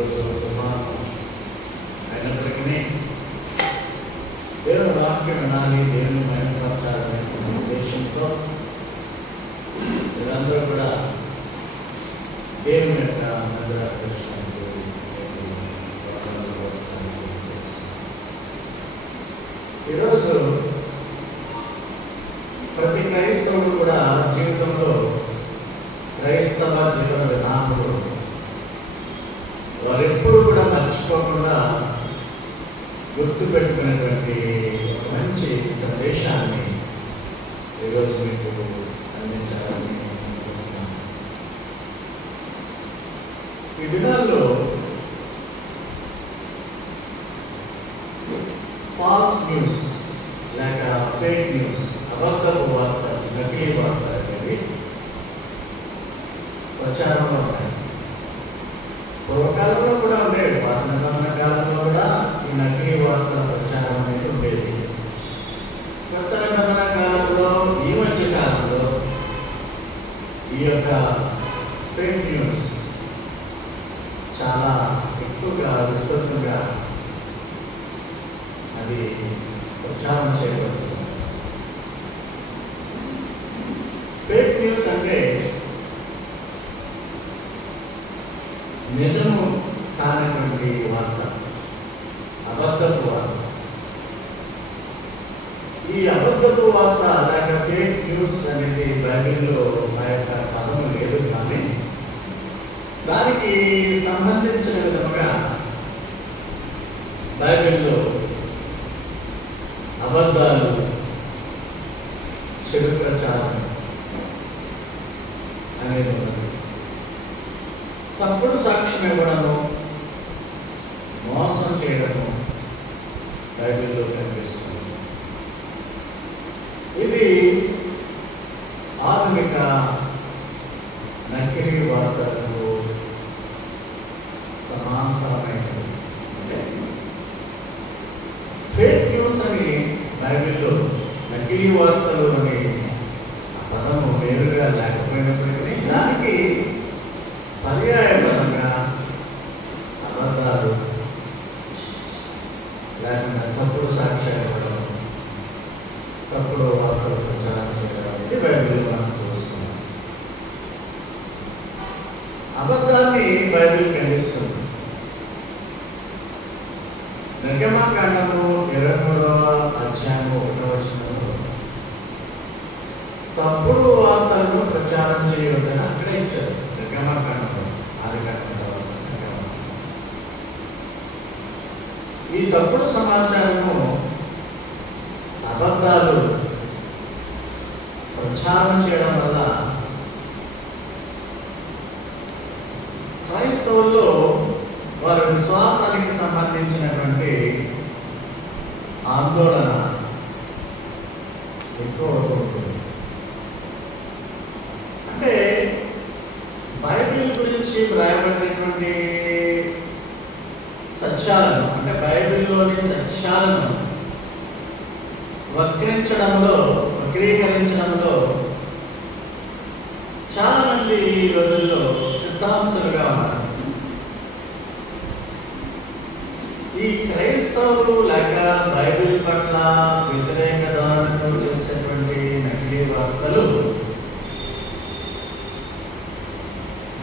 ఈరోజు తుఫాను అయినప్పటికీ దేవుని వాక్యం వినాలి, దేవుని మహిమపరచాలనే ఉద్దేశంతో మీరందరూ కూడా దేవుని యొక్క అనుగ్రహానికి ఈరోజు ప్రతి క్రైస్తవుడు కూడా జీవితంలో క్రైస్తవ జీవన విధానంలో వారెప్పుడు కూడా మర్చిపోకుండా గుర్తుపెట్టుకునేటువంటి ఒక మంచి సందేశాన్ని ఈరోజు మీకు అందించాలని అనుకుంటున్నాను. ఈ దినాల్లో ఫాల్స్ న్యూస్ లేక ఫేక్ న్యూస్, అబద్ధపు వార్త, నకిలీ వార్త అనేవి ప్రచారంలో ఉన్నాయి. పూర్వకాలంలో కూడా ఉండేవి, పాత నిబంధన కాలంలో కూడా ఈ నకిలీ వార్తల ప్రచారం అనేది ఉండేది. కొత్త నిబంధన కాలంలో, ఈ మధ్య కాలంలో ఈ యొక్క ఫేక్ న్యూస్ చాలా ఎక్కువగా విస్తృతంగా అది ప్రచారం చేయబడుతుంది. ఫేక్ న్యూస్ అంటే నిజము కానటువంటి వార్త, అబద్ధపు వార్త. ఈ అబద్ధపు వార్త లేక ఫేక్ న్యూస్ అనేది బైబిల్లో ఆ యొక్క పదము లేదు, కానీ దానికి సంబంధించిన విధంగా బైబిల్లో అబద్ధాలు, చెడు ప్రచారం అనేది ఉన్నది. తప్పుడు సాక్ష్యం ఇవ్వడము, మోసం చేయడము బైబిల్లో కనిపిస్తుంది. ఇది ఆధునిక నకిలీ వార్తలకు సమాంతరమైనది. అంటే ఫేక్ న్యూస్ అని బైబిల్లో నకిలీ వార్తలు అని ఆ పదము వేరుగా లేకపోయినప్పటికీ దానికి పర్యాయపరంగా అబద్ధాలు లేకుండా తప్పుడు సాక్ష్యాలు ఇవ్వడం, తప్పుడు వార్తలు ప్రచారం చేయడం అనేది బైబిల్ మనం చూస్తున్నాం. అబద్ధాన్ని బైబిల్ ఖండిస్తుంది. నిర్గమకాండము 23వ అధ్యాయము 1వ వచనంలో తప్పుడు వార్తలను ప్రచారం చేయవద్దని అక్కడే ఇచ్చారు. నిర్గమకాండము ఈ తప్పుడు సమాచారము, అబద్ధాలు ప్రచారం చేయడం వల్ల క్రైస్తవుల్లో వారి విశ్వాసానికి సంబంధించినటువంటి ఆందోళన ఎక్కువ ఉంటుంది. అంటే బైబిల్ గురించి వ్రాయబడినటువంటి సత్యాలను, అంటే బైబిల్లోని సత్యాలను వక్రీకరించడంలో చాలా మంది ఈ రోజుల్లో సిద్ధాస్తులుగా ఉన్నారు. ఈ క్రైస్తవులు లేక బైబిల్ పట్ల వ్యతిరేక ధోరణితో చేసేటువంటి నకిలీ వార్తలు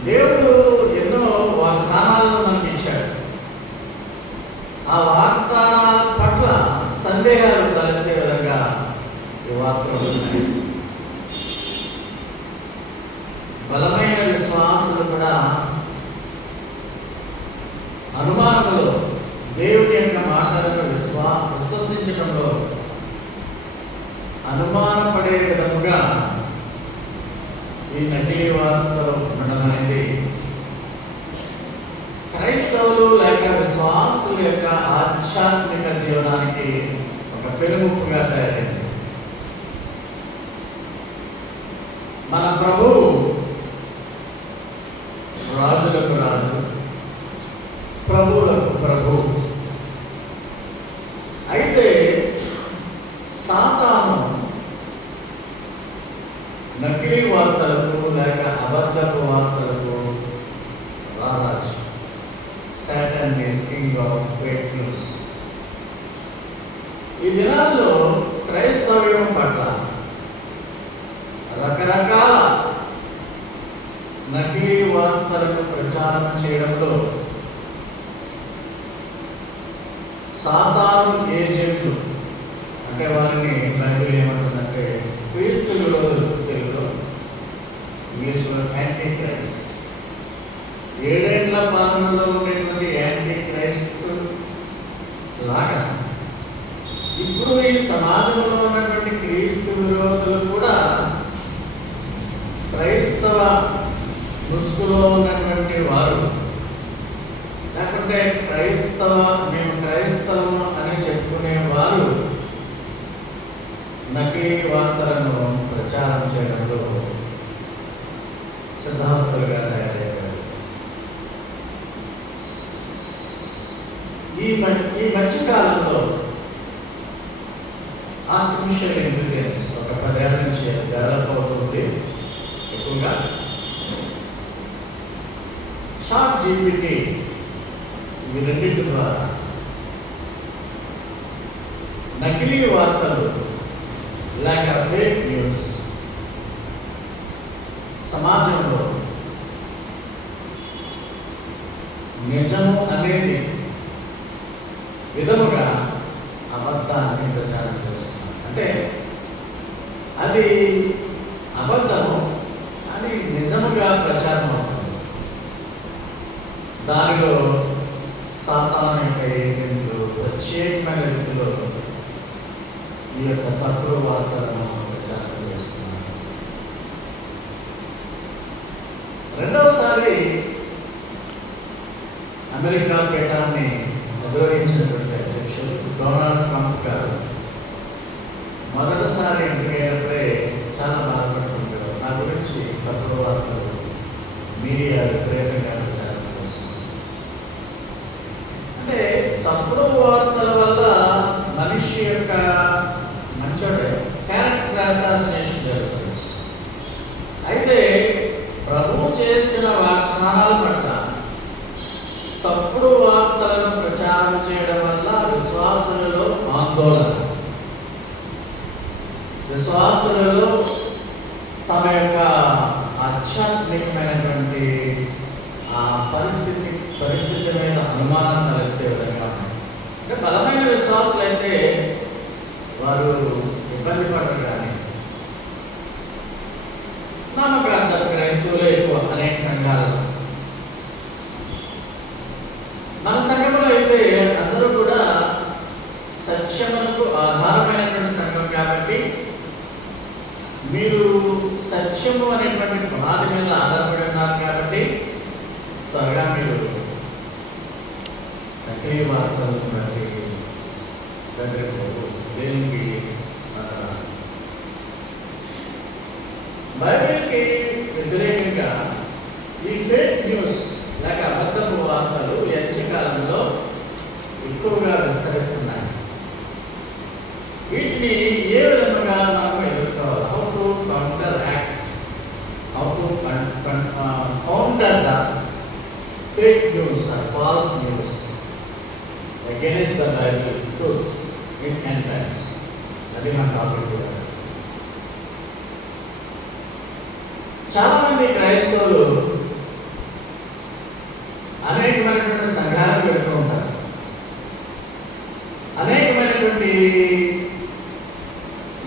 దేవుడు ఎన్నో వాగ్దానాలను మనకి ఇచ్చాడు. ఆ వాగ్దానాల పట్ల సందేహాలు తలెత్తే విధంగా ఈ వార్తలు ఉన్నాయి. బలమైన విశ్వాసులు కూడా అనుమానంలో దేవుని యొక్క మాటలను విశ్వసించడంలో అనుమానపడే విధముగా ఈ నకిలీ వార్తలు ఉండడం అనేది క్రైస్తవులు లేక విశ్వాసుల యొక్క ఆధ్యాత్మిక జీవనానికి ఒక పెనుముప్పుగా తయారైంది. మన ప్రభువు రాజులకు రాజు, ప్రభువులకు ప్రభు. అయితే సాతాను నకిలీ వార్తలకు లేక అబద్ధపు వార్తలకు రారాజు, వార్తలను ప్రచారం చేయడంలో సాతాను ఏజెంట్లు, అంటే వారిని బైబిల్ ఏమంటుందంటే క్రీస్తు విరోధులు, తెలుగులో ఇంగ్లీష్లో యాంటీ క్రైస్ట్. 7 ఏళ్ల పాలనలో ఉండేటువంటి యాంటీ క్రైస్ట్ లాగా ఇప్పుడు ఈ సమాజంలో ఉన్నటువంటి క్రీస్తు విరోధులు కూడా క్రైస్తవ ముసుగులో ఉన్నటువంటి వారు, లేకుంటే మేము క్రైస్తవము అని చెప్పుకునే వారు నకిలీ వార్తలను ప్రచారం చేయడంలో సిద్ధాస్తులుగా తయారయ్యారు. ఈ మధ్యకాలంలో ఆర్టిఫిషియల్ ఇంటెలిజెన్స్ ఒక 10 ఏళ్ల నుంచి డెవలప్ అవుతుంది. ఎక్కువగా ChatGPT ఇవి రెండింటి ద్వారా నకిలీ వార్తలు లేక ఫేక్ న్యూస్ సమాజంలో నిజము అనేది విధముగా అబద్ధాన్ని ప్రచారం చేస్తున్నారు. అంటే అది అబద్ధము అని నిజముగా ప్రచారం అవుతుంది. దానిలో సాతాను యొక్క ఏజెంట్లు ప్రత్యేకమైన రీతిలో ఈ యొక్క తప్పుడు వార్తలను ప్రచారం చేస్తున్నారు. రెండవసారి అమెరికా పీఠాన్ని నిర్వహించినటువంటి అధ్యక్షుడు డొనాల్డ్ ట్రంప్ గారు మొదటిసారి ఎన్నికైనప్పుడే చాలా బాధపడుతుంటారు. నా గురించి తప్పుడు వార్తలు మీడియా విపరీతంగా ప్రచారం చేస్తున్నారు. అంటే తప్పుడు వార్తల వల్ల మనిషి యొక్క మంచోడే క్యారెక్టర్ అసాసినేషన్ జరుగుతుంది. అయితే ప్రభువు చేసిన వాగ్దానాల పట్ల తప్పుడు వార్తలను ప్రచారం చేయడం వల్ల విశ్వాసులలో ఆందోళన, విశ్వాసులలో తమ యొక్క ఆధ్యాత్మికమైనటువంటి ఆ పరిస్థితి మీద అనుమానం తలెత్తే విధంగా ఉన్నాయి. అంటే బలమైన విశ్వాసులు అయితే వారు ఇబ్బంది పడరు, కానీ నమ్మకాంతర క్రైస్తవులే ఎక్కువ అనేక సంఘాలు. మన సంఘంలో అయితే అందరూ కూడా సత్యమునకు ఆధారమైనటువంటి సంఘం కాబట్టి మీరు సత్యము అనేటువంటి పునాది మీద ఆధారపడి ఉన్నారు కాబట్టి త్వరగా మీరు నకిలీ వార్తలను బట్టి దేనికి బైబిల్కి వ్యతిరేకంగా ఈ ఫేక్ న్యూస్ లేక అబద్ధపు వార్తలు ఈ అంత్యకాలంలో ఎక్కువగా విస్తరిస్తున్నాయి. వీటిని ఏ విధంగా మనం ఎదుర్కోవాలి? How to counteract, how to counter the fake news or false news against the Bible truths in end times. అది మన టాపిక్. చాలా మంది క్రైస్తవులు అనేకమైనటువంటి సంఘాలకు వెళ్తూ ఉంటారు. అనేకమైనటువంటి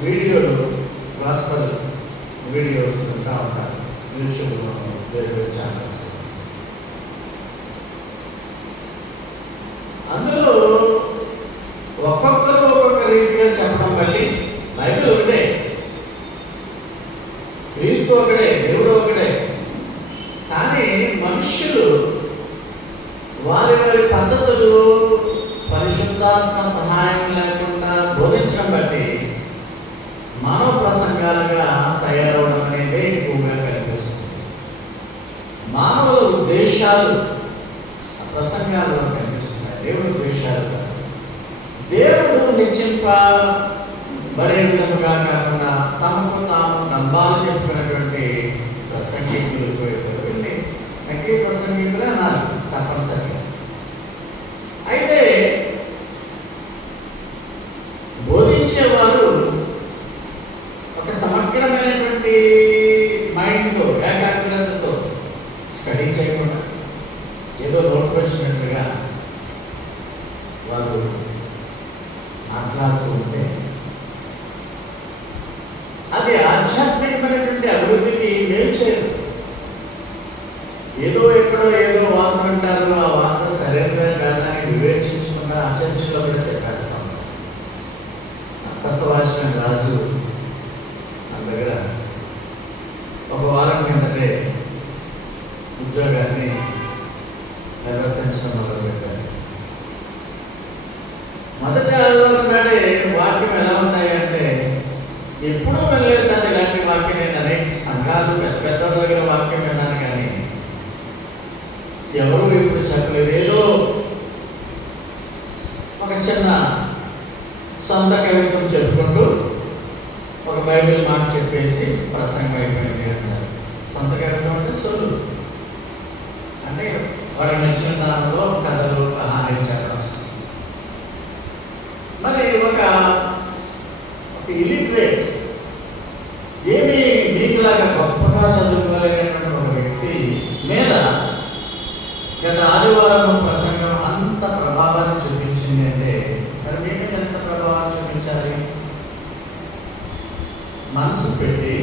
వీడియోలు, గాస్పల్ వీడియోస్ ఉంటా ఉంటారు యూట్యూబ్లో, వేరే ఛానల్స్. అందులో ఒక్కొక్కరు ఒక్కొక్క రీతిగా చెప్పడం బట్టి బైబిల్ ఒకటే, క్రీస్తు ఒకటే, దేవుడు ఒకటే, కానీ మనుష్యులు వారి వారి పద్ధతులు పరిశుద్ధాత్మ సహాయం లేకుండా బోధించడం బట్టి మానవ ప్రసంగాలుగా తయారవడం అనేది ఎక్కువగా కనిపిస్తుంది. మానవుల ఉద్దేశాలు ప్రసంగాల్లో కనిపిస్తున్నాయి, దేవుడి ఉద్దేశాలు కాదు. దేవుడు హెచ్చింపబడే విధముగా కాకుండా తమకు తాము డంబాలు చెప్పుకున్నటువంటి ప్రసంగికులు వెళ్ళి నకిలీ ప్రసంగికులే అన్నారు తప్పనిసరిగా. అయితే బోధించేవారు ఒక సమగ్రమైనటువంటి మైండ్తో, ఏకాగ్రతతో స్టడీ చేయకుండా ఏదో నోటుకు వచ్చినట్లుగా వాళ్ళు మాట్లాడుతూ ఉంటే అది ఆధ్యాత్మికమైనటువంటి అభివృద్ధికి మేలు చేయదు. ఏదో ఎక్కడో ఏదో వార్త అంటారు, ఆ వార్త సరైనదా కాదా అని వివేచించకుండా ఆ చర్చలో కూడా చెప్పేస్తాం. తత్వవాసిన రాజు నా దగ్గర ఒక వారం కిందటే ఉద్యోగాన్ని నిర్వర్తించడం మొదలుపెట్టారు. మొదటి ఆదివారం నాడే వాక్యం ఎలా ఉన్నాయి అంటే, ఎప్పుడూ వెళ్ళేసారి ఇలాంటి వాక్యం నేను అనేక సంఘాలు పెద్ద పెద్ద దగ్గర వాక్యం విన్నాను, కానీ ఎవరు ఇప్పుడు చెప్పలేదు. ఏదో ఒక చిన్న సొంత కవిత్వం చెప్పుకుంటూ ఒక బైబిల్ మాట చెప్పేసి ప్రసంగం అయిపోయింది అంటారు. సొంత కవిత్వం అంటే సొల్లు, అంటే వాడికి నచ్చిన దానిలో కథలు కహానీలు చెప్పడం. మరి ఒక ఇలిటరేట్, ఏమీ నీకులాగా గొప్పగా చదువుకోలేనటువంటి ఒక వ్యక్తి మీద గత ఆదివారం ప్రసంగం అంత ప్రభావాన్ని చూపించింది అంటే, మరి మీ మీద ఎంత ప్రభావాన్ని చూపించాలి? మనసు పెట్టి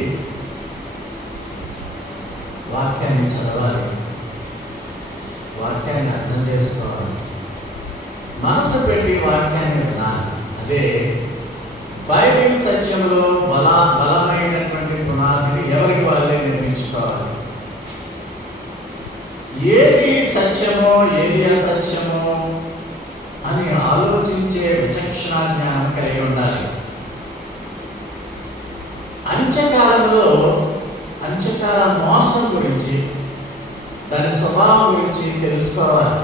వాక్యాన్ని చదవాలి, వాక్యాన్ని అర్థం చేసుకోవాలి, మనసు పెట్టి వాక్యాన్ని వినాలి. అదే బైబిల్ సత్యంలో బలమైనటువంటి పునాదిని ఎవరికి వాళ్ళే నిర్మించుకోవాలి. ఏది సత్యమో ఏది అసత్యమో అని ఆలోచించే విచక్షణ జ్ఞానం కలిగి ఉండాలి. అంత్యకాల మోసం గురించి, దాని స్వభావం గురించి తెలుసుకోవాలి.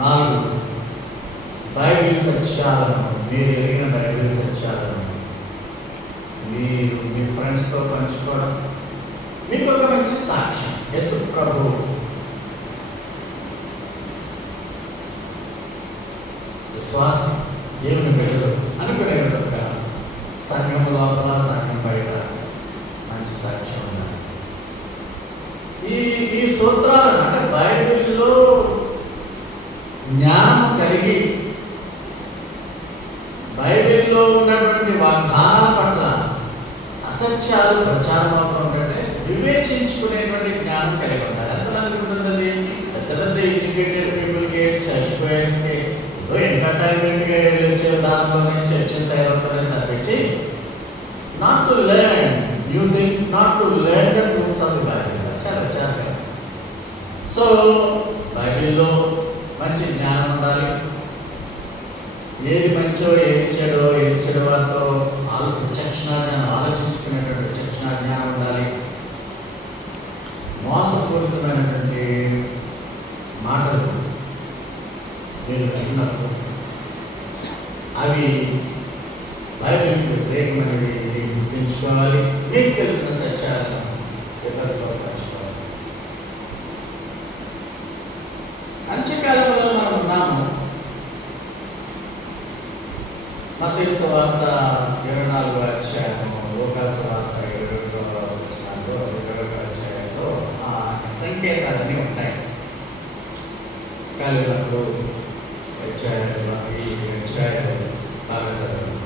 4 బైబిల్ సత్యాలను, మీరు ఎరిగిన బైబిల్ సత్యాలను మీరు మీ ఫ్రెండ్స్తో పంచుకోవడం మీకు ఒక మంచి సాక్ష్యం. యేసు ప్రభు విశ్వాసం, దేవుని బిడ్డలు అనుకునే విధంగా సంఘం లోపల సంఘం బయట మంచి సాక్ష్యం ఉండాలి. ఈ సూత్రాలను, అంటే బైబిల్లో జ్ఞానం కలిగి బైబిల్లో ఉన్నటువంటి వాగ్దానాల పట్ల అసత్యాలు ప్రచారం అవుతుంటే వివేచించుకునేటువంటి జ్ఞానం కలిగి ఉండాలి. ఎంతమందికి ఉంటుంది? పెద్ద పెద్ద ఎడ్యుకేటెడ్ పీపుల్కి, చర్చ్ గోయర్స్కి ఏదో ఎంటర్టైన్మెంట్గా వెళ్ళొచ్చే విధానంలోనే చర్చలు తయారవుతారని తప్పించి, not to learn new things, not to learn the truths of the Bible. చాలా వచ్చారు కదా. సో బైబిల్లో మంచి జ్ఞానం ఉండాలి. ఏది మంచో ఏది చెడో వారితో విచక్షణ జ్ఞానం, ఆలోచించుకునేటువంటి విచక్షణ జ్ఞానం ఉండాలి. మోసపూరితమైనటువంటి మాటలు మీరు విన్నప్పుడు అవి బైబిల్ వ్యతిరేకమైనవి గుర్తించుకోవాలి. మీకు తెలిసిన సత్యాలను ఇతరులతో పంచుకోవాలి. అంత్యకాలంలో మనం ఉన్నాము. మత్తయి సువార్త 24వ అధ్యాయము, లూకా సువార్త 22వ వచనంలో, 22వ అధ్యాయంలో ఆ సంకేతాలన్నీ ఉంటాయి. కలిగినప్పుడు అధ్యాయాలు బాగా చదవండి.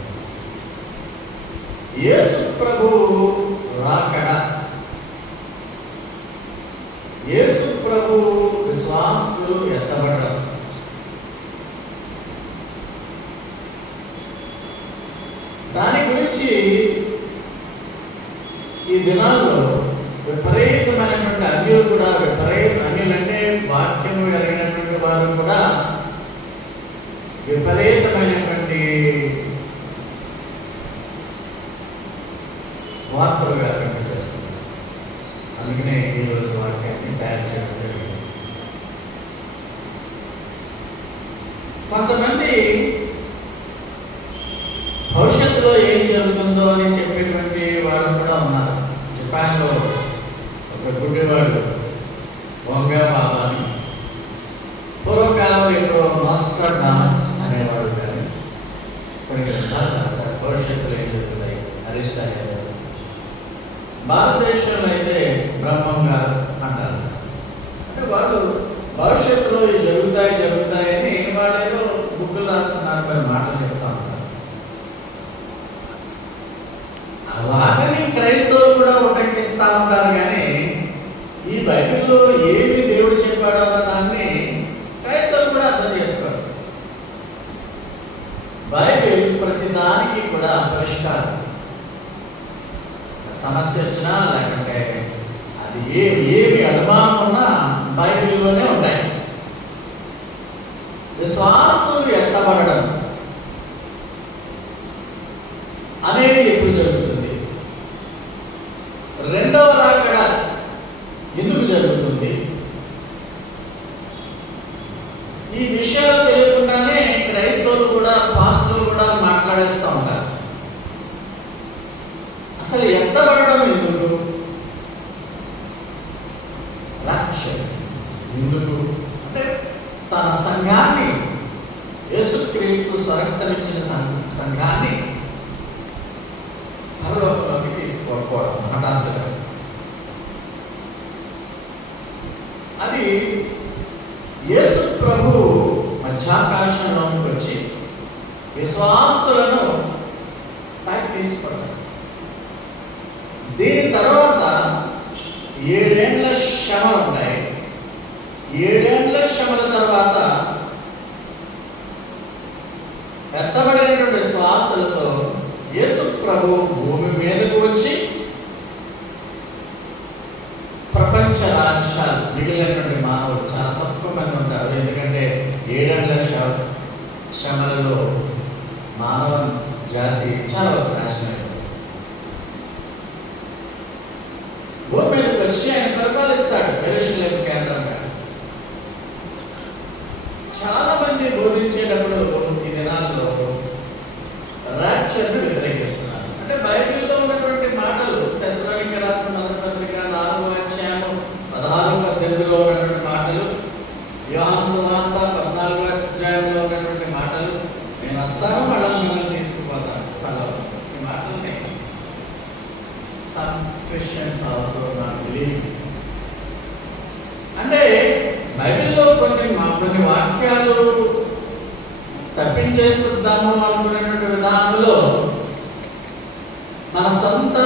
యేసు ప్రభువు రాకడ, యేసు ప్రభువు విశ్వాసులు ఎత్తబడడం, దాని గురించి ఈ దినాల్లో విపరీతమైనటువంటి అన్యులు కూడా, అన్యులంటే వాక్యం ఎరిగినటువంటి వారు కూడా విపరీతమైనటువంటి వార్తలు వ్యాప్తి చేస్తున్నారు. అందుకనే ఈరోజు వాక్యాన్ని తయారు చేయడం జరిగింది. కొంతమంది భవిష్యత్తులో ఏం జరుగుతుందో అని చెప్పేటువంటి వారు కూడా ఉన్నారు. జపాన్లో ఒక గుడ్డివాడు వంగా బాబా అని, పూర్వకాలంలో ఇప్పుడు మాస్టర్ డామస్ అనేవాడు, కానీ కొన్ని గ్రంథాలు రాస్తారు భవిష్యత్తులో ఏం జరుగుతాయి, అరిష్టాలు. భారతదేశంలో అయితే భవిష్యత్తులో ఇవి జరుగుతాయని వాళ్ళు ఏదో బుక్కులు రాసుకున్నారు, కొన్ని మాటలు చెప్తా ఉంటారు. అలాగని క్రైస్తవులు కూడా ఉటంకిస్తూ ఉంటారు. కానీ ఈ బైబిల్లో ఏమి దేవుడు చెప్పాడో అన్న దాన్ని క్రైస్తవులు కూడా అర్థం చేసుకోరు. బైబిల్ ప్రతి దానికి కూడా పరిష్కారం. సమస్య వచ్చినా లేకుంటే అది ఏమి అనుమానం ఉన్నా బైబిల్లోనే ఉంటాయి. విశ్వాసులు ఎత్తబడడం అనేది ఎప్పుడు జరుగుతుంది? రెండవ రాకడ ఎందుకు జరుగుతుంది? ఈ విషయాలు తెలియకుండానే క్రైస్తవులు కూడా పాస్టర్లు కూడా మాట్లాడేస్తూ ఉంటారు. అసలు ఎత్తబడడం ఎందుకు? రాక్షసు ఎందుకు అంటే తన సంఘాన్ని, యేసుక్రీస్తు స్వరక్తమిచ్చిన సంఘాన్ని పరలోకంలోకి తీసుకోకపోవడం హఠాత్తుగా. అది యేసు ప్రభు మధ్యాకాశంలోకి వచ్చి విశ్వాసులను పైకి తీసుకోవడం. దీని తర్వాత 7 ఏళ్ల శ్రమలు ఉంటాయి. 7 ఏళ్ల శ్రమల తర్వాత ఎత్తబడినటువంటి శ్వాసలతో యేసు ప్రభు భూమి మీదకు వచ్చి ప్రపంచ రాజ్యాలు, మిగిలినటువంటి మానవులు చాలా తక్కువ మంది ఉంటారు. ఎందుకంటే 7 ఏళ్ల శ్రమలలో మానవ జాతి చాలా నాశనం. భూమి మీదకి వచ్చి ఆయన పరిపాలిస్తాడు యెరూషలేము కేంద్రంగా. చాలా మంది బోధించేటప్పుడు ఈ దినాల్లో రాజ్యాన్ని వ్యతిరేకిస్తున్నారు. అంటే బైబిల్లో ఉన్నటువంటి మాటలు, తెస్సలోనికీయులకు రాసిన మొదటి పత్రిక 4వ అధ్యాయము 16-18లో ఉన్నటువంటి మాటలు, యోహాను సువార్త 14వ అధ్యాయంలో ఉన్నటువంటి మాటలు, నేను వస్తాను మళ్ళీ మిమ్మల్ని తీసుకుపోతాను పల్లవి, ఈ మాటల్ని some Christians also not believe. అంటే బైబిల్లో కొన్ని వాక్యాలు తప్పించేస్తుందాము అనుకునేటువంటి విధానంలో మన సొంత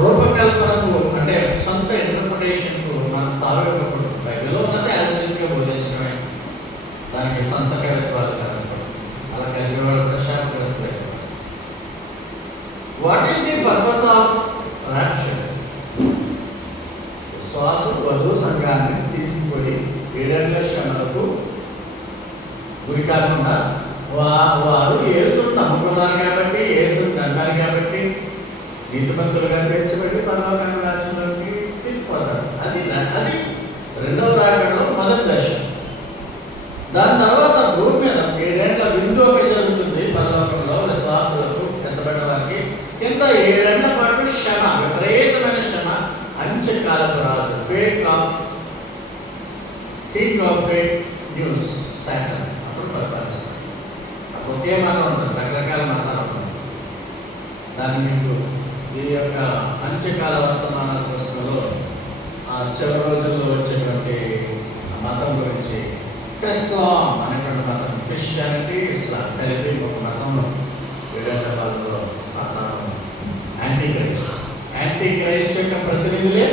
రూపకల్పనకు, అంటే సొంత ఇంటర్ప్రిటేషన్కు మనం తావేటప్పుడు బైబిల్లో ఉన్నది యాజిటీస్గా బోధించడమే. దానికి సొంత కవిత్వాలు కాదు, అలా కలిగే వాళ్ళు కూడా శాపగ్రస్తులే. What is the purpose of rapture? విశ్వాసు వధువు సంఘాన్ని తీసుకుపోయి 7 ఏళ్ల శ్రమలకు గురి కాకుండా వారు యేసును నమ్ముకున్నారు కాబట్టి, యేసును నమ్మారు కాబట్టి నీతిమంతులుగా తీర్చబడి పరలోక రాజ్యంలోకి తీసుకుపోతారు. అది రెండవ రాకడలో మొదటి దశ. దాని తర్వాత భూమి మీద 7 ఏళ్ల విందు ఒకటి జరుగుతుంది పరలోకంలో విశ్వాసులకు, ఎత్తబడిన వారికి. కింద 7 ఏళ్ల పాటు శ్రమ, విపరీతమైన శ్రమ. అంత్యకాలపు రాజు, king of fake news, Satan అప్పుడు పరిపాలిస్తారు. అప్పుడు ఒకే మతం ఉంటుంది, రకరకాల మతాలు ఉంటాయి. దాన్ని మీకు ఈ యొక్క అంత్యకాల వర్తమానాల పుస్తకంలో ఆ చివరి రోజుల్లో వచ్చేటువంటి మతం గురించి, ఇస్లాం అనేటువంటి మతం, క్రిస్టియానిటీ, ఇస్లాం కలిపి ఒక మతంలో 7 ఏళ్ల కాలంలో మతం యాంటీ క్రైస్ట్ యొక్క ప్రతినిధులే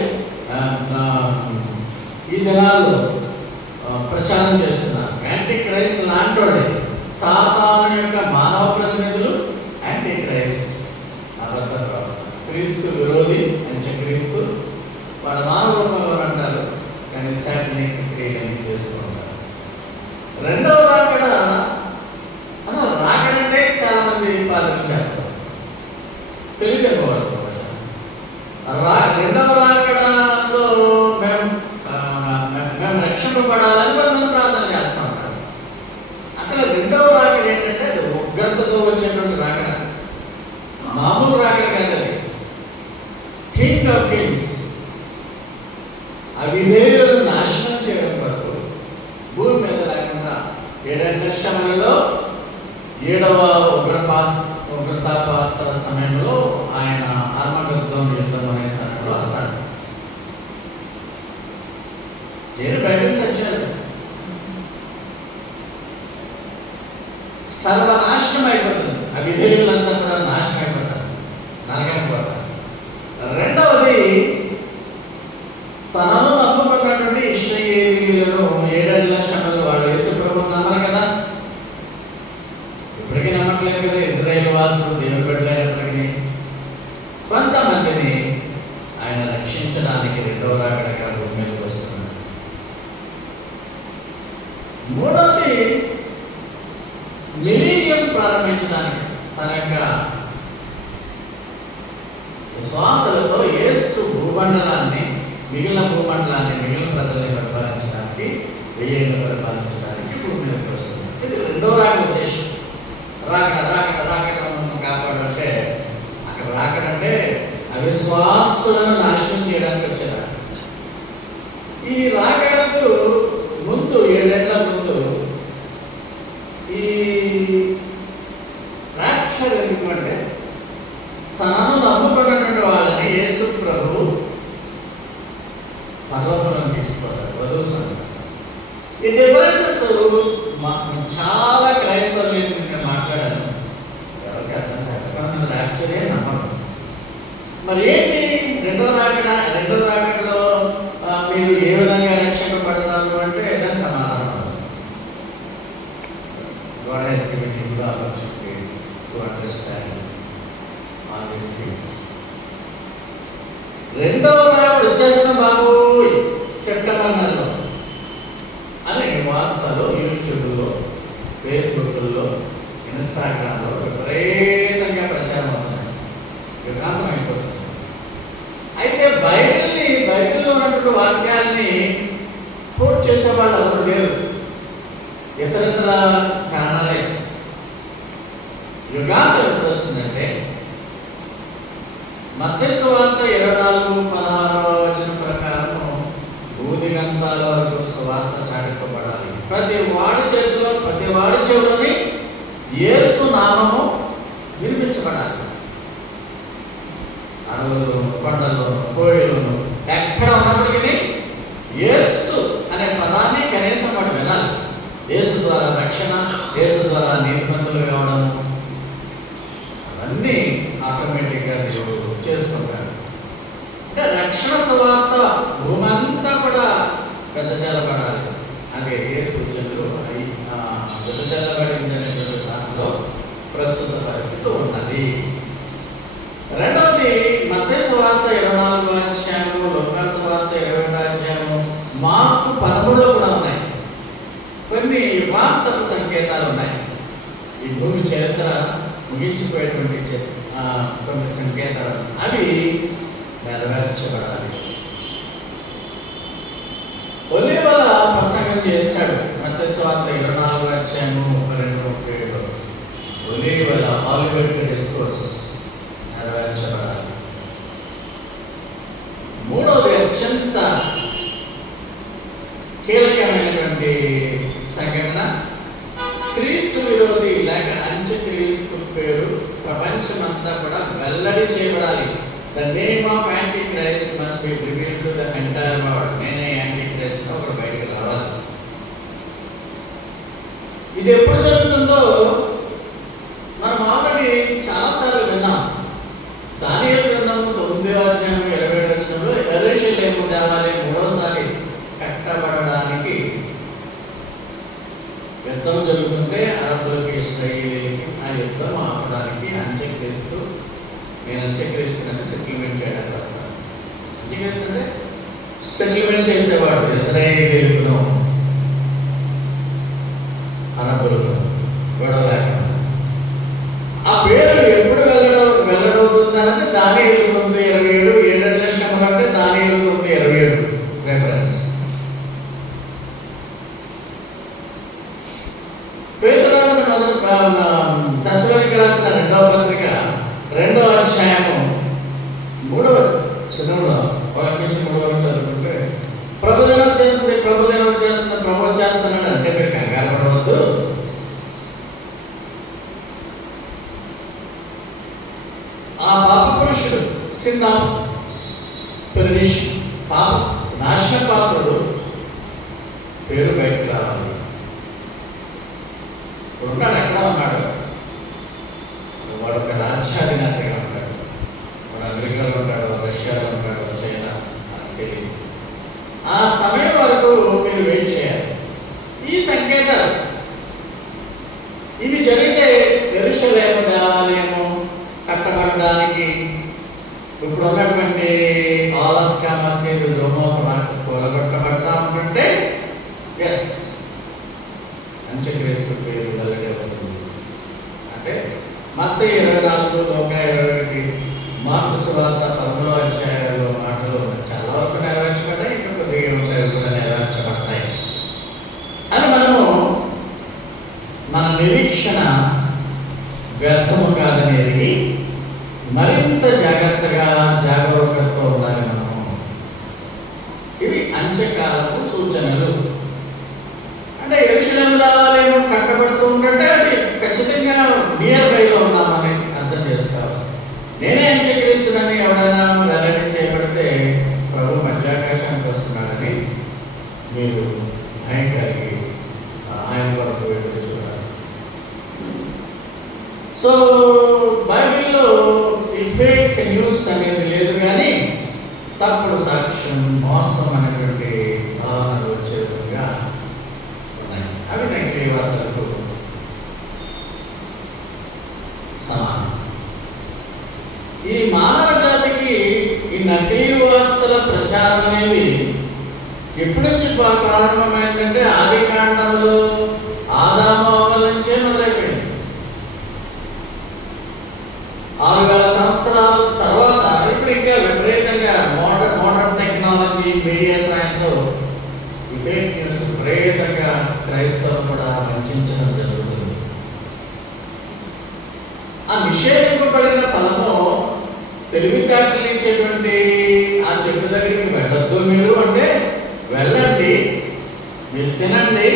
ఈ దినాల్లో ప్రచారం చేస్తున్నారు. యాంటీ క్రైస్ట్ లాంటి సాతాను యొక్క మానవ ప్రతినిధులు యాంటీ క్రైస్ట్, అబద్ధ ప్రవక్త, క్రీస్తు విరోధి అంటే క్రీస్తు వాళ్ళ మానవ రూపంలో అంటారు, కానీ శాటనిక్ క్రియలన్నీ చేస్తూ ఉంటారు. రెండవ రాకడ, రాకడంటే చాలా మంది పాటించారు తెలియదు వాళ్ళు. రెండవ రాకడలో మేము రక్షింపబడాలని కొంతమంది ప్రార్థన చేస్తూ ఉంటారు. అసలు రెండవ రాకడ ఏంటంటే అది ఉగ్రతతో వచ్చేటువంటి రాకడ, మామూలు రాకడ కాదు. అది కింగ్ ఆఫ్ కింగ్స్, అవిధేయులను నాశనం చేయడం వరకు భూమి మీద లేకుండా 7 ఏళ్ల శ్రమలలో 7వ ఉగ్రతాపాత్ర సమయంలో ఆయన ఆర్మగద్దోన్ యుద్ధం అనే సమయంలో వస్తాడు. నేను బైబిల్ సత్యాలు సర్వనాశనం అయిపోతుంది. ఆ విధేయులంతా కూడా నాశనం అయిపోతారు, నరకానికి పోతారు. రెండవది, తనను నమ్ముకున్నటువంటి ఇశ్రాయేలీయులను 7 ఏళ్ల శ్రమలు వాళ్ళు యేసు ప్రభువును నమ్మరు కదా, ఇప్పటికీ నమ్మట్లేదు కదా. ఇశ్రాయేలు వాసులు దేవుని బిడ్డలైనప్పటికీ కొంతమందిని ఆయన రక్షించడానికి రెండవ రాకడగా భూమి మీదకి వస్తున్నాడు. మూడవది, మిలీనియం ప్రారంభించడానికి తన యొక్క విశ్వాసాలతో యేసు భూమండలాన్ని, మిగిలిన ప్రజల్ని పరిపాలించడానికి, 1000 ఏళ్ళు పరిపాలించడానికి భూమి మీదకి వస్తుంది. ఇది రెండో రాకడ ఉద్దేశం. రాకడ కాపాడంటే అక్కడ రాకడంటే అవిశ్వాసులను నాశనం చేయడానికి వచ్చారు. ఈ రాకడకు ముందు 7 ఏళ్ల ముందు ఈ రాక్షర్ ఎందుకు అంటే తనను నమ్ముకున్నటువంటి వాళ్ళని యేసు ప్రభు పరలోకంలో తీసుకోవాలి, వధువు సంఘం. ఈ డిఫరెన్సెస్ చాలా క్రైస్తవులు నేను మాట్లాడాను, ఎవరికి అర్థం కాదు. రాక్షరే నమ్మకం. మరి ఏంటి రెండో రాకడలో మీరు ఏ విధంగా రక్షింపబడతారు అంటే దాని సమాధానం God has given you the opportunity to understand all these things. రెండవ రాకడ వచ్చేసిన బాబు సెప్టెంబర్ నెలలో అని వార్తలు యూట్యూబ్లో, ఫేస్బుక్లో, ఇన్స్టాగ్రామ్లో విపరీతంగా ప్రచారం అవుతున్నాయి. వికాంతం అయిపోతుంది. అయితే బైబిల్లో ఉన్నటువంటి వాక్యాల్ని కోట్ చేసేవాళ్ళు ఎవరు లేరు. ఇతరితర కారణాలే. యుగాంతం ఎప్పుడు వస్తుందంటే మత్తయి సువార్త 24:16 ప్రకారం భూదిగంతాల వరకు సువార్త చాటింపబడాలి. ప్రతి వాడి చెవులోని యేసు నామము వినిపించబడాలి. అడవుల్లోను, కొండల్లోను, కోయిలోను ఎక్కడ ఉన్నప్పటికీ యేసు అనే పదాన్ని కనీసం వాడు వినాలి. యేసు ద్వారా రక్షణ, యేసు ద్వారా నీతిమంతులు కావడం, అవన్నీ ఆటోమేటిక్గా దేవుడు చేసుకుంటాడు. అంటే రక్షణ సువార్త భూమంతా కూడా వెదజల్లబడాలి. అదే ఏ సూచనలు వెదజల్లబడిందనేటువంటి దానిలో ప్రస్తుత పరిస్థితి ఉన్నది. రెండవది, మత్తయి సువార్త 24వ అధ్యాయము, లూకా సువార్త 20వ అధ్యాయము, మార్కు 13లో కూడా ఉన్నాయి. కొన్ని యుగాంతపు సంకేతాలు ఉన్నాయి. ఈ భూమి చరిత్ర ముగించిపోయేటువంటి కొన్ని సంకేతాలు, అవి నెరవేర్చబడాలి. ఒలీవల ప్రసంగం చేస్తాడు మత్తయి సువార్త 24వ అధ్యాయము 32-37. ఒలీవల ఆలివేట్ డిస్కోర్స్ నెరవేర్చబడాలి. మూడవది, అత్యంత కీలకమైనటువంటి సంఘటన, క్రీస్తు విరోధి లేక అంత్యక్రీస్తు పేరు ప్రపంచమంతా కూడా వెల్లడి చేయబడాలి. The name of anti Christ must be revealed to the entire world. నేనే యాంటీ క్రైస్ట్ ఒకటి బయటకు రావాలి. ఇది ఎప్పుడు జరుగుతుందో మనం ఆల్రెడీ చాలాసార్లు విన్నాం. దానియేలు గ్రంథము 9వ అధ్యాయం 27వ వచనంలో యెరూషలేము దేవాలయం మూడోసారి కట్టబడడానికి యుద్ధం జరుగుతుంటే అరబ్బులకి, ఇశ్రాయేలీలకి ఆ యుద్ధం ఆపడానికి నేను అంత్యక్రీస్తుని సెటిల్మెంట్ చేయడానికి వస్తాను. అంత్యక్రీస్తుంటే సెటిల్మెంట్ చేసేవాడు ఇశ్రాయేలీలను అరబ్బులకు గొడవ లేకుండా. ఆ పేరు ఎప్పుడు వెల్లడవుతుందని దానియేలు 9:27, 7 శ్రమలు అంటే దానియేలు 9:27 రెఫరెన్స్. పేతురు రాసిన దశలోనికి రాసిన 2వ పత్రిక 2వ అధ్యాయము 3వ వచనంలో 1 నుంచి 3 వరకు చదువుకుంటే, ప్రభుదినం చేస్తుంది, ప్రభు చేస్తున్నాడు అంటే మీరు కంగారు పడవద్దు. ఆ పాప పురుషుడు, సిన్ ఆఫ్ పెరిషన్, పాప నాశన పాత్రుడు పేరు బయటకు రావాలి. ఉన్నాడు, ఎక్కడ ఉన్నాడు, వాడు ఒక రాజ్యాధినేతగా ఉంటాడు, వాడు అమెరికాలో ఉంటాడు, రష్యాలో ఉంటాడు, చైనా, తెలియదు. ఆ సమయం వరకు మీరు వెయిట్ చేయాలి. ఈ సంకేతాలు ఇవి జరిగితే యెరూషలేము దేవాలయము కట్టబడడానికి ఇప్పుడు ఉన్నటువంటి ఆలస్కా మసీదు కూలగొట్టబడతా ఉంటుంటే ఎస్ అంత్యక్రీస్తు పేరు వెల్లడి అవుతుంది. అంటే మత్తయి 24, లూకా 21, మార్కు సువార్త 11వ అధ్యాయంలో మాటలు చాలా వరకు నెరవేర్చబడ్డాయి, ఇంకా కొద్దిగా ఉంటాయి కూడా నెరవేర్చబడతాయి అని మనము మన నిరీక్షణ వ్యర్థము కాదని ఎరిగి మరింత జాగ్రత్తగా జాగరూకతతో ఉండాలి. మనము ఇవి అంత్యకాలపు సూచనలు. అంటే యెరూషలేము దేవాలయం కట్టబడుతూ ఉంటుంటే అది ఖచ్చితంగా నియర్ బైలో ఉన్నామని అర్థం చేసుకోవాలి. నేనే అంత్యక్రీస్తునని ఎవరైనా వెల్లడి చేయబడితే ప్రభు మధ్యాకాశానికి వస్తున్నాడని మీరు భయం కలిగి ఆయన వరకు ఎదురు చూడాలి. సో బైబిల్లో ఈ ఫేక్ న్యూస్ అనేది లేదు, కానీ తప్పుడు సాక్ష్యం, మోసం అనేటువంటి భావనలు వచ్చే విధంగా ఉన్నాయి. అవి నకిలీ వార్తలకు సమానం. ఈ మానవ జాతికి ఈ నకిలీ వార్తల ప్రచారం అనేది ఎప్పటి నుంచి ప్రారంభమైందంటే ఆది కాండంలో ఆదాము అవ్వల నుంచే మొదలైపోయింది. 6000 సంవత్సరాల తర్వాత ఇప్పుడు ఇంకా విపరీతంగా మోడర్న్ టెక్నాలజీ, మీడియా సాయంతో ఈ ఫేక్ న్యూస్ విపరీతంగా క్రైస్తవులు కూడా వంచడం జరుగుతుంది. ఆ నిషేధింపబడిన ఫలము తెలివితేటలు ఇచ్చేటువంటి ఆ చెట్టు దగ్గరికి వెళ్ళొద్దు మీరు అంటే వెళ్ళండి, మీరు తినండి,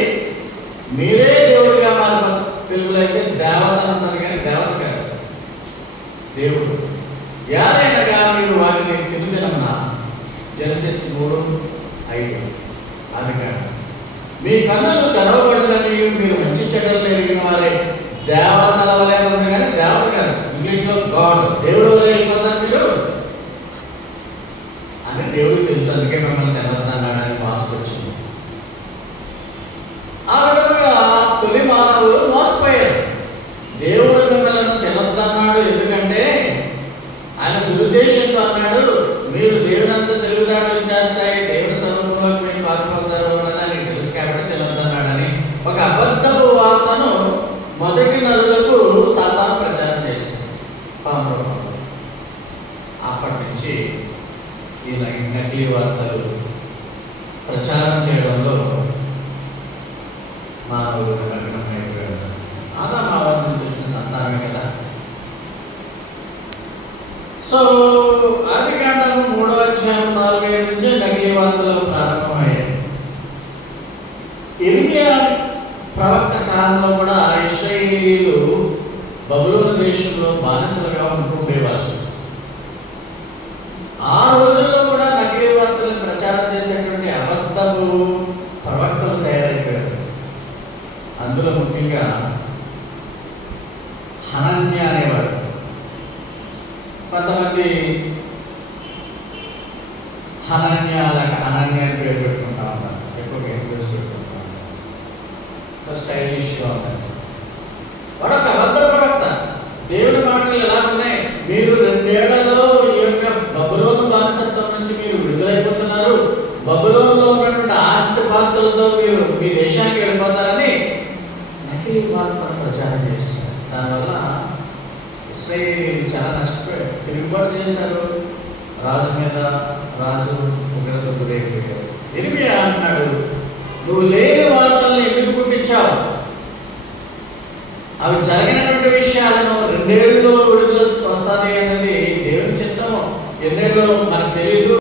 మీరే దేవుడిగా మారు. తెలుగులో అయితే దేవత అంటారు, కానీ దేవత కాదు, దేవుడు. ఎవరైనా మీరు వాటిని తినుదినమన్నా జెనసిస్ 3:5 అది కాదు. మీ కన్నులు తెరవబడినని మీరు మంచి చెడ్డలు ఎరిగిన వారే దేవతల వలె ఉంది, కానీ దేవత కాదు. ఇంగ్లీష్లో గాడ్, దేవుడు వలె అయిపోతారు మీరు అని దేవుడికి తెలుసు, అందుకే మిమ్మల్ని తినొద్దన్నాడని మోసుకొచ్చింది. ఆ విధంగా తొలి మానవులు మోసపోయారు. దేవుడు మిమ్మల్ని తినొద్దన్నాడు, ఎందుకంటే ఆయన దురుద్దేశంతో అన్నాడు, మీరు దేవునంతా తెలివితేటలు చేస్తాయి, దేవుని స్వరూపంలోకి మీరు పారిపోతారు అన్నది ఆయనకు తెలుసు కాబట్టి తినొద్దన్నాడని ఒక అబద్ధపు వార్తను మొదటి నరులకు సాతాను ప్రచారం చేసింది. అప్పటి నుంచి ఈ నకిలీ వార్తలు ప్రచారం చేయడంలో మానవులు నిమగ్నమైపోయారు. ఆదాము అవ్వల నుంచి వచ్చిన సంతానమే కదా. సో ఆది కాండము 3వ అధ్యాయం 4-5 నుంచే నకిలీ వార్తలు ప్రారంభమయ్యాయి. ఇర్మియా ప్రవక్త కాలంలో కూడా ఇశ్రాయేలీయులు బబులోను దేశంలో బానిసలుగా ఉంటుండేవారు. ఆ రోజుల్లో కూడా నకిలీ వార్తలను ప్రచారం చేసేటువంటి అబద్ధపు ప్రవక్తలు తయారైపోయారు. అందులో ముఖ్యంగా హనన్యా అనేవాడు. కొంతమంది హనన్యా పేరు పెట్టుకుంటా ఉంటారు, ఎక్కువగా ఇంగ్లీష్ పెట్టుకుంటా ఉంటారు, స్టైలిష్గా ఉంటారు. వాడు ఒక అబద్ధ ప్రవక్త. దేవుడి మాటలు ఎలా ఉన్నాయి, మీరు 2 ఏళ్లలో ఈ యొక్క బబులోను బానిసత్వం నుంచి మీరు విడుదలైపోతున్నారు, బబులోనులో ఉన్నటువంటి ఆస్తిపాస్తులతో మీరు మీ దేశానికి వెళ్ళిపోతారని నకిలీ వార్తను ప్రచారం చేస్తారు. దానివల్ల ఇశ్రాయేలీయులు చాలా నష్టపోయారు, తిరుగుబాటు చేశారు, రాజు మీద రాజు ఉగ్రత గురైపోయారు. ఇర్మియా అంటున్నాడు, నువ్వు లేని వార్తల్ని ఎందుకు పుట్టించావు? అవి జరిగినటువంటి విషయాలను 2 ఏళ్ళలో విడుదల వస్తుంది అన్నది దేవుని చిత్తము. ఎన్నేళ్ళలో మనకు తెలియదు.